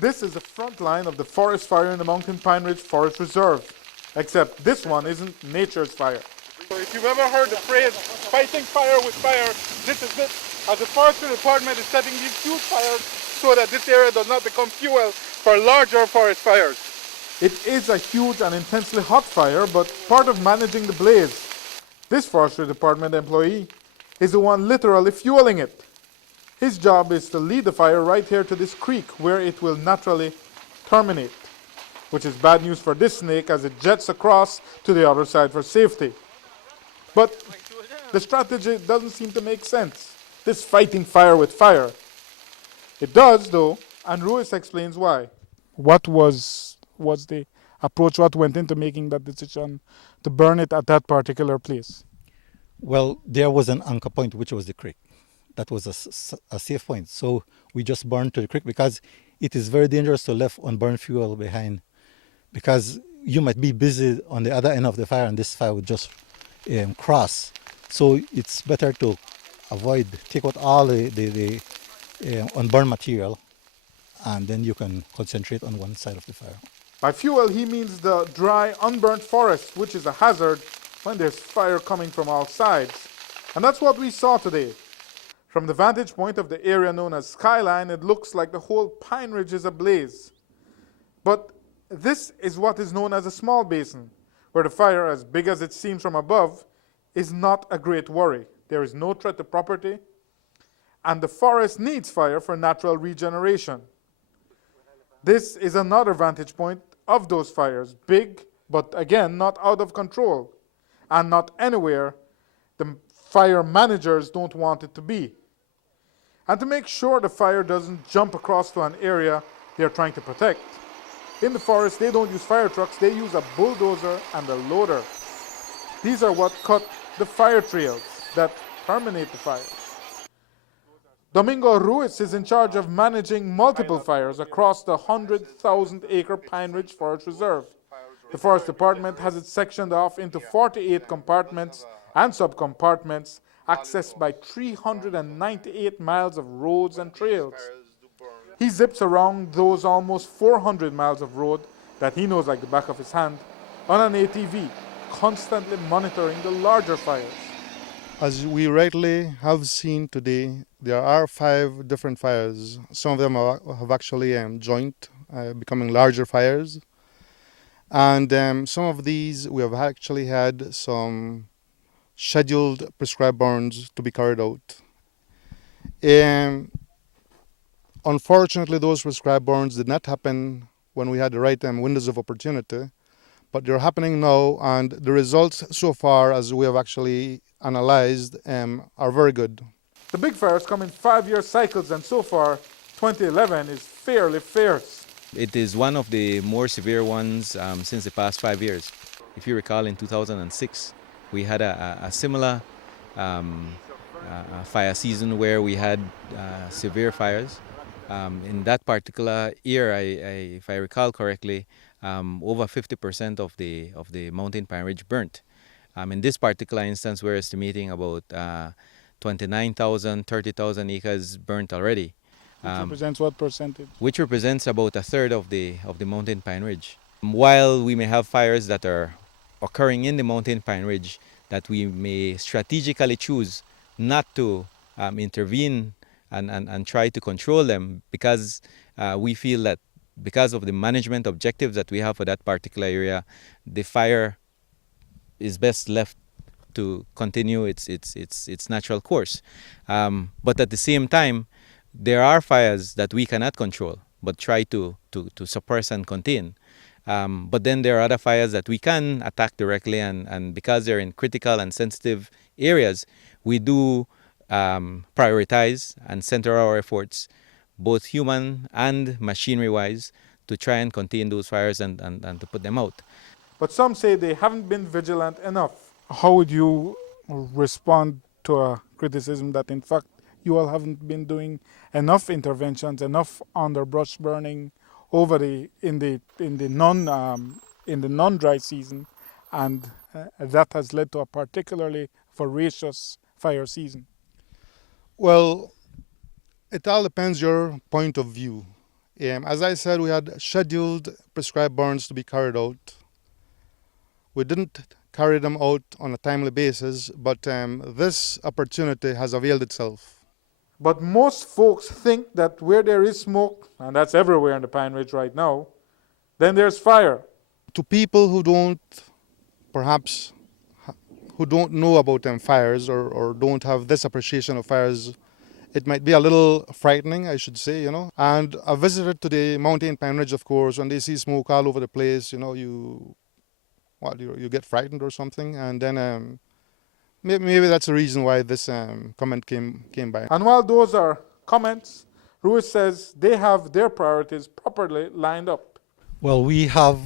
This is the front line of the forest fire in the Mountain Pine Ridge Forest Reserve. Except this one isn't nature's fire. So if you've ever heard the phrase, fighting fire with fire, this is it. As the forestry department is setting these huge fires so that this area does not become fuel for larger forest fires. It is a huge and intensely hot fire, but part of managing the blaze. This forestry department employee is the one literally fueling it. His job is to lead the fire right here to this creek where it will naturally terminate, which is bad news for this snake as it jets across to the other side for safety. But the strategy doesn't seem to make sense, this fighting fire with fire. It does, though, and Ruiz explains why. What was the approach, what went into making that decision to burn it at that particular place? Well, there was an anchor point, which was the creek. That was a safe point. So we just burned to the creek because it is very dangerous to leave unburned fuel behind, because you might be busy on the other end of the fire and this fire would just cross. So it's better to avoid, take out all the unburned material, and then you can concentrate on one side of the fire. By fuel, he means the dry, unburnt forest, which is a hazard when there's fire coming from all sides. And that's what we saw today. From the vantage point of the area known as Skyline, it looks like the whole Pine Ridge is ablaze. But this is what is known as a small basin, where the fire, as big as it seems from above, is not a great worry. There is no threat to property, and the forest needs fire for natural regeneration. This is another vantage point of those fires, big, but again, not out of control, and not anywhere the fire managers don't want it to be. And to make sure the fire doesn't jump across to an area they're trying to protect, in the forest they don't use fire trucks, they use a bulldozer and a loader. These are what cut the fire trails that terminate the fire. Domingo Ruiz is in charge of managing multiple fires across the 100,000-acre Pine Ridge Forest Reserve. The Forest Department has it sectioned off into 48 compartments and subcompartments accessed by 398 miles of roads and trails. He zips around those almost 400 miles of road that he knows like the back of his hand on an ATV, constantly monitoring the larger fires. As we rightly have seen today, there are 5 different fires. Some of them have actually joined, becoming larger fires. And some of these, we have actually had some scheduled prescribed burns to be carried out. Unfortunately, those prescribed burns did not happen when we had the right windows of opportunity, but they're happening now, and the results so far, as we have actually analyzed, are very good. The big fires come in 5-year cycles, and so far, 2011 is fairly fierce. It is one of the more severe ones since the past 5 years. If you recall, in 2006, we had a similar fire season where we had severe fires. In that particular year, if I recall correctly, over 50% of the Mountain Pine Ridge burnt. In this particular instance, we're estimating about 29,000, 30,000 acres burnt already. Which represents what percentage? Which represents about a third of the Mountain Pine Ridge. While we may have fires that are occurring in the Mountain Pine Ridge that we may strategically choose not to intervene and try to control them, because we feel that because of the management objectives that we have for that particular area, the fire is best left to continue its natural course. But at the same time, there are fires that we cannot control, but try to suppress and contain. But then there are other fires that we can attack directly, and because they're in critical and sensitive areas, we do prioritize and center our efforts, both human and machinery-wise, to try and contain those fires and to put them out. But some say they haven't been vigilant enough. How would you respond to a criticism that in fact you all haven't been doing enough interventions, enough underbrush burning over in the non-dry season, and that has led to a particularly voracious fire season? Well, it all depends your point of view. As I said, we had scheduled prescribed burns to be carried out. We didn't carry them out on a timely basis, but this opportunity has availed itself. But most folks think that where there is smoke, and that's everywhere in the Pine Ridge right now, then there's fire. To people who don't, perhaps, who don't know about fires or don't have this appreciation of fires, it might be a little frightening, I should say, And a visitor to the mountain Pine Ridge, of course, when they see smoke all over the place, you get frightened or something, and then maybe that's the reason why this comment came by. And while those are comments, Ruiz says they have their priorities properly lined up. Well, we have,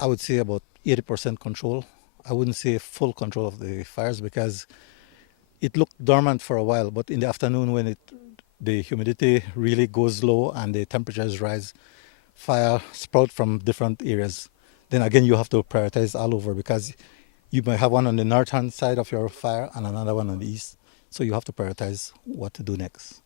I would say, about 80% control. I wouldn't say full control of the fires because it looked dormant for a while, but in the afternoon when the humidity really goes low and the temperatures rise, fire sprout from different areas. Then again, you have to prioritize all over because you might have one on the northern side of your fire and another one on the east. So you have to prioritize what to do next.